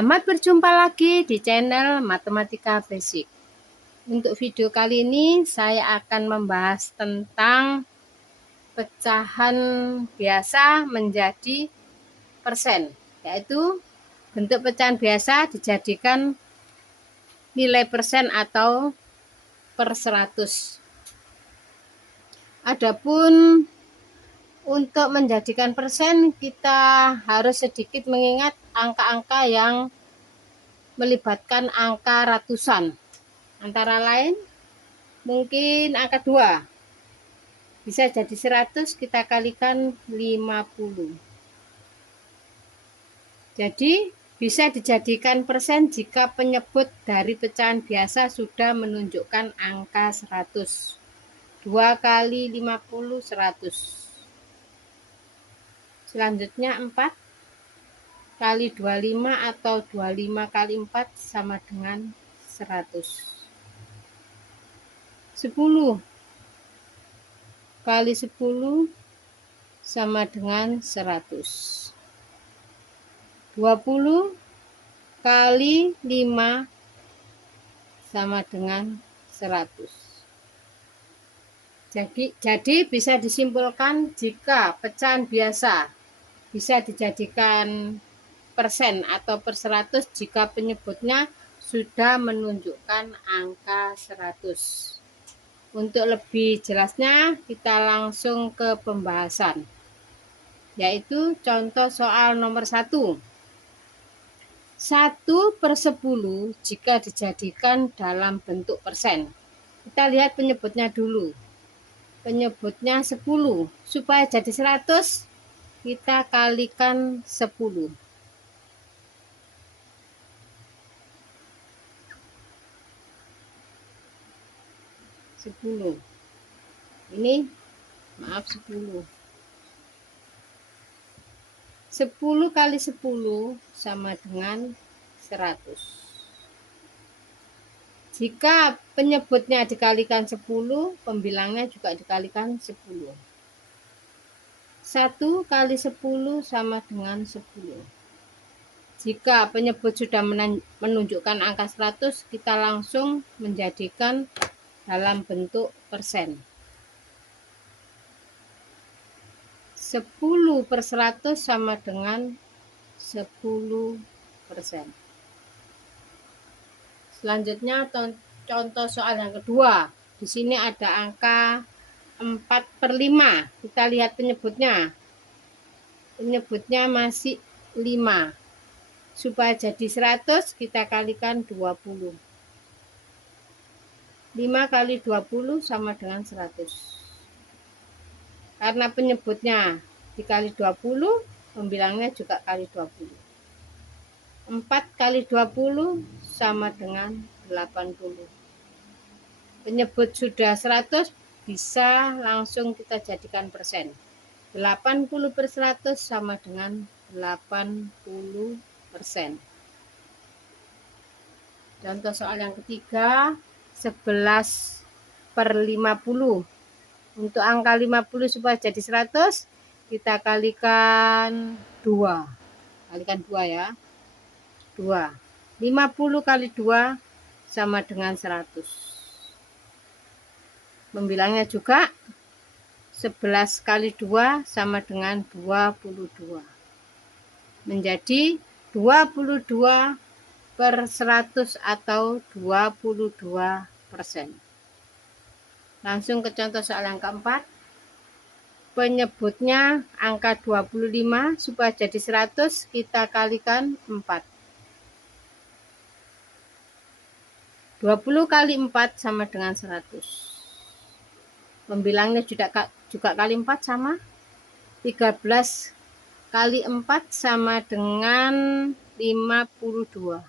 Selamat berjumpa lagi di channel Matematika Basic. Untuk video kali ini saya akan membahas tentang pecahan biasa menjadi persen, yaitu bentuk pecahan biasa dijadikan nilai persen atau per 100. Adapun untuk menjadikan persen, kita harus sedikit mengingat angka-angka yang melibatkan angka ratusan. Antara lain, mungkin angka 2. Bisa jadi 100, kita kalikan 50. Jadi, bisa dijadikan persen jika penyebut dari pecahan biasa sudah menunjukkan angka 100. 2 kali 50, 100. Selanjutnya 4 kali 25 atau 25 kali 4 sama dengan 100. 10 kali 10 sama dengan 100. 20 kali 5 sama dengan 100. Jadi bisa disimpulkan jika pecahan biasa bisa dijadikan persen atau per 100 jika penyebutnya sudah menunjukkan angka 100. Untuk lebih jelasnya kita langsung ke pembahasan, yaitu contoh soal nomor 1. 1/10 jika dijadikan dalam bentuk persen. Kita lihat penyebutnya dulu. Penyebutnya 10. Supaya jadi 100, kita kalikan 10. Ini maaf 10. 10 kali 10 sama dengan 100. Jika penyebutnya dikalikan 10, pembilangnya juga dikalikan 10. 1 kali 10 sama dengan 10. Jika penyebut sudah menunjukkan angka 100, kita langsung menjadikan dalam bentuk persen. 10/100 sama dengan 10%. Selanjutnya contoh soal yang kedua. Di sini ada angka 4/5. Kita lihat penyebutnya. Penyebutnya masih 5. Supaya jadi 100, kita kalikan 20. 5 kali 20 sama dengan 100. Karena penyebutnya dikali 20, pembilangnya juga kali 20. 4 kali 20 sama dengan 80. Penyebut sudah 100, bisa langsung kita jadikan persen. 80/100 sama dengan 80%. Contoh soal yang ketiga, 11/50. Untuk angka 50 supaya jadi 100, kita kalikan 2. Kalikan 2 ya. 2. 50 kali 2 sama dengan 100. Membilangnya juga 11 kali 2 sama dengan 22. Menjadi 22/100 atau 22%. Langsung ke contoh soal yang keempat. Penyebutnya angka 25, supaya jadi 100 kita kalikan 4. 20 kali 4 sama dengan 100. Pembilangnya juga kali 4 sama 13 kali 4 sama dengan 52.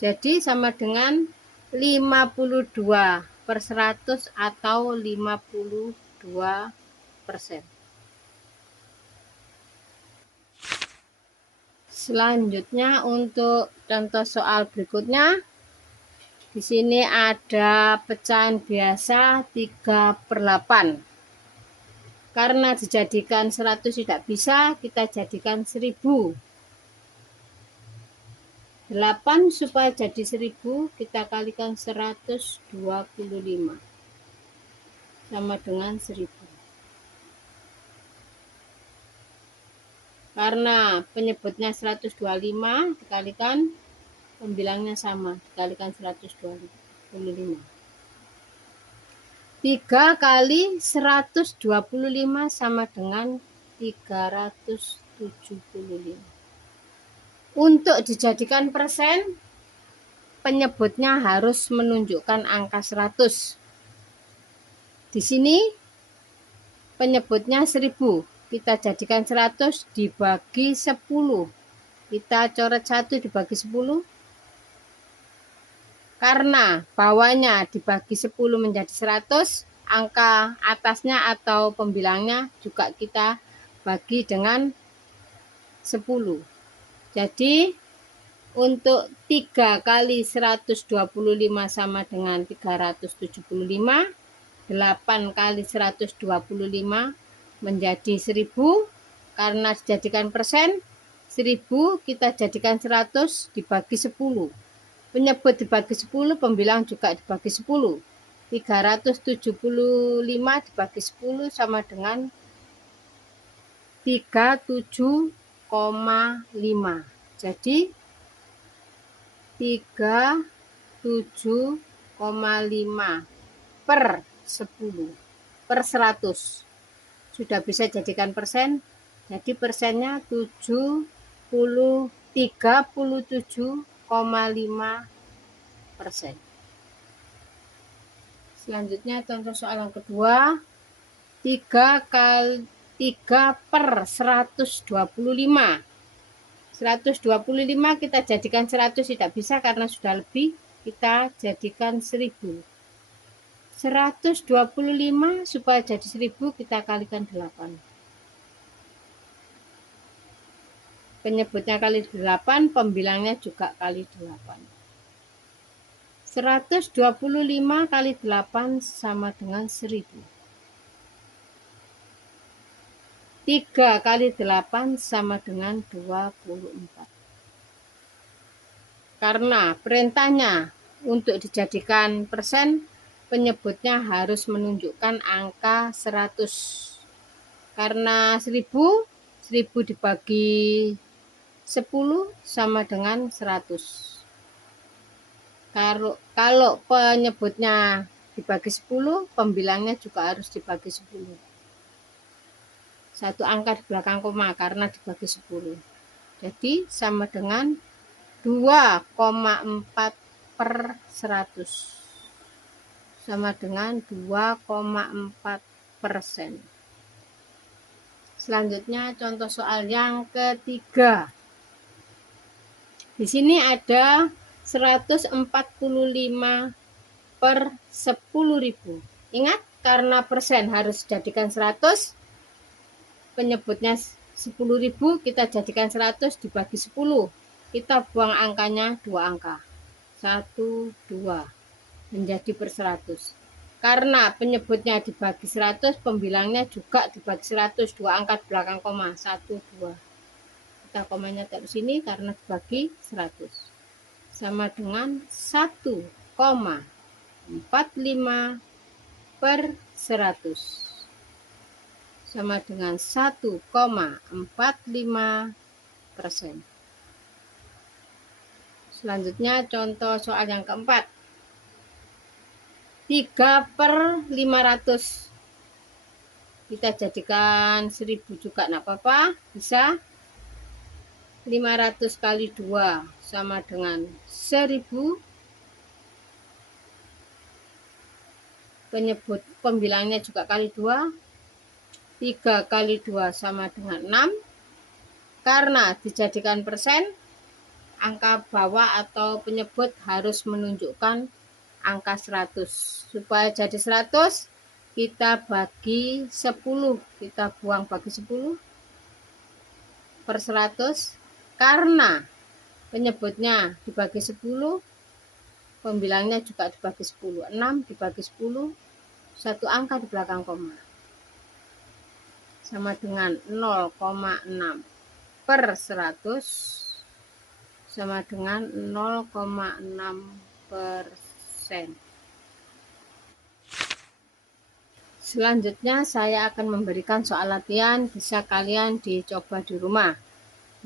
Jadi sama dengan 52/100 atau 52%. Selanjutnya untuk contoh soal berikutnya. Di sini ada pecahan biasa 3/8. Karena dijadikan 100 tidak bisa, kita jadikan 1000. 8 supaya jadi 1000 kita kalikan 125 sama dengan 1000. Karena penyebutnya 125 dikalikan pembilangnya sama, dikalikan 125. 3 kali 125 sama dengan 375. Untuk dijadikan persen, penyebutnya harus menunjukkan angka 100. Di sini penyebutnya 1000. Kita jadikan 100 dibagi 10. Kita coret 1 dibagi 10. Karena bawahnya dibagi 10 menjadi 100, angka atasnya atau pembilangnya juga kita bagi dengan 10. Jadi untuk 3 kali 125 sama dengan 375, 8 kali 125 menjadi 10. Karena dijadikan persen, 1000 kita jadikan 100 dibagi 10. Penyebut dibagi 10, pembilang juga dibagi 10. 375 dibagi 10 sama dengan 37,5. Jadi 37,5 per 10 per 100. Sudah bisa jadikan persen. Jadi persennya 37,5%. Selanjutnya contoh soal yang kedua. 3 per 125. 125 kita jadikan 100 tidak bisa karena sudah lebih. Kita jadikan 1000. 125 supaya jadi 1000 kita kalikan 8. Penyebutnya kali 8, pembilangnya juga kali 8. 125 kali 8 sama dengan 1000. 3 kali 8 sama dengan 24. Karena perintahnya untuk dijadikan persen, penyebutnya harus menunjukkan angka 100. Karena 1000 dibagi 10 sama dengan 100. Kalau penyebutnya dibagi 10, pembilangnya juga harus dibagi 10. Satu angka di belakang koma karena dibagi 10. Jadi sama dengan 2,4 per 100. Sama dengan 2,4%. Selanjutnya contoh soal yang ketiga. Di sini ada 145 per 10.000. Ingat, karena persen harus jadikan 100, penyebutnya 10.000 kita jadikan 100 dibagi 10. Kita buang angkanya 2 angka. 1, 2 menjadi per 100. Karena penyebutnya dibagi 100, pembilangnya juga dibagi 100. 2 angka di belakang koma. 1, 2. Kita komanya taruh sini karena dibagi 100. Sama dengan 1,45 per 100. Sama dengan 1,45%. Selanjutnya contoh soal yang keempat. 3 per 500. Kita jadikan 1000 juga enggak apa-apa, bisa. 500 kali 2 sama dengan 1000. Penyebut pembilangnya juga kali 2. 3 kali 2 sama dengan 6. Karena dijadikan persen, angka bawah atau penyebut harus menunjukkan angka 100. Supaya jadi 100, kita bagi 10. Kita buang bagi 10 per 100. Karena penyebutnya dibagi 10, pembilangnya juga dibagi 10. 6 dibagi 10, satu angka di belakang koma. Sama dengan 0,6 per 100 sama dengan 0,6%. Selanjutnya saya akan memberikan soal latihan, bisa kalian dicoba di rumah,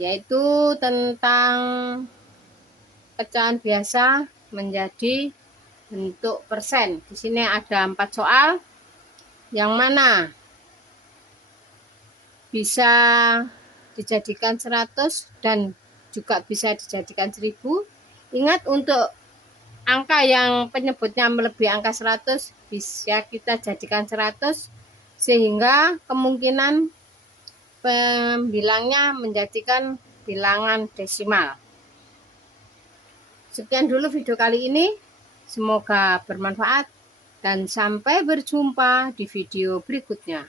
yaitu tentang pecahan biasa menjadi bentuk persen. Di sini ada 4 soal, yang mana bisa dijadikan 100 dan juga bisa dijadikan 1000. Ingat, untuk angka yang penyebutnya melebihi angka 100 bisa kita jadikan 100, sehingga kemungkinan pembilangnya menjadikan bilangan desimal. Sekian dulu video kali ini, semoga bermanfaat dan sampai berjumpa di video berikutnya.